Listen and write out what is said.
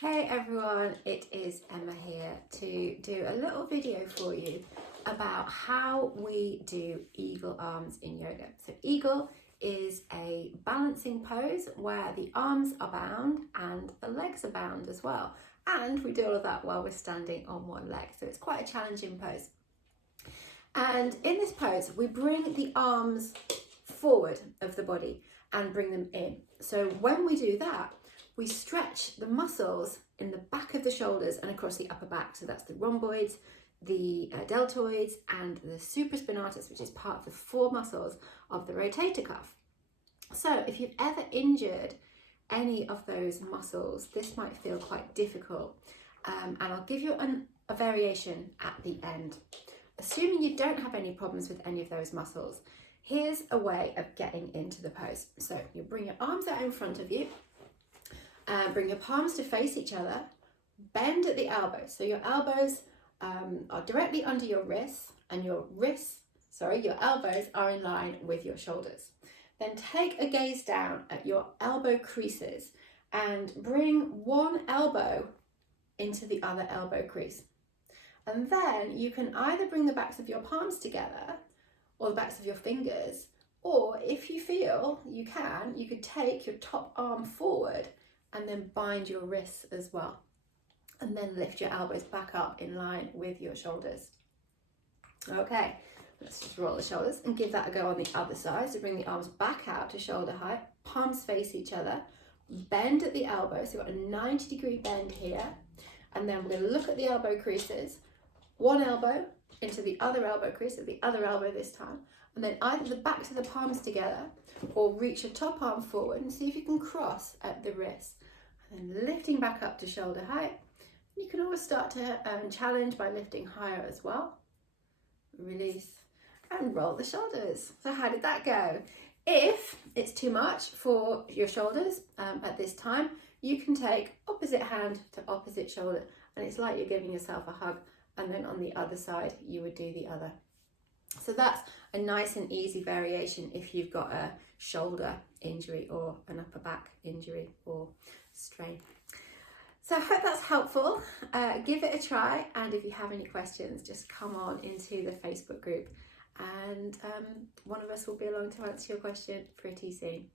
Hey everyone, it is Emma here to do a little video for you about how we do eagle arms in yoga. So eagle is a balancing pose where the arms are bound and the legs are bound as well. And we do all of that while we're standing on one leg. So it's quite a challenging pose. And in this pose, we bring the arms forward of the body and bring them in. So when we do that, we stretch the muscles in the back of the shoulders and across the upper back. So that's the rhomboids, the deltoids, and the supraspinatus, which is part of the four muscles of the rotator cuff. So if you've ever injured any of those muscles, this might feel quite difficult. And I'll give you a variation at the end. Assuming you don't have any problems with any of those muscles, here's a way of getting into the pose. So you bring your arms out in front of you. Bring your palms to face each other, bend at the elbows. So your elbows are directly under your wrists and your elbows are in line with your shoulders. Then take a gaze down at your elbow creases and bring one elbow into the other elbow crease. And then you can either bring the backs of your palms together or the backs of your fingers, or if you feel you could take your top arm forward and then bind your wrists as well. And then lift your elbows back up in line with your shoulders. Okay, let's just roll the shoulders and give that a go on the other side. So bring the arms back out to shoulder height, palms face each other, bend at the elbow. So we've got a 90-degree bend here. And then we're going to look at the elbow creases, one elbow into the other elbow crease, at the other elbow this time. And then either the backs of the palms together or reach your top arm forward and see if you can cross at the wrist. And then lifting back up to shoulder height. You can always start to challenge by lifting higher as well. Release and roll the shoulders. So how did that go? If it's too much for your shoulders at this time, you can take opposite hand to opposite shoulder, and it's like you're giving yourself a hug, and then on the other side you would do the other. So that's a nice and easy variation if you've got a shoulder injury or an upper back injury or strain. So I hope that's helpful. Give it a try, and if you have any questions, just come on into the Facebook group and one of us will be along to answer your question pretty soon.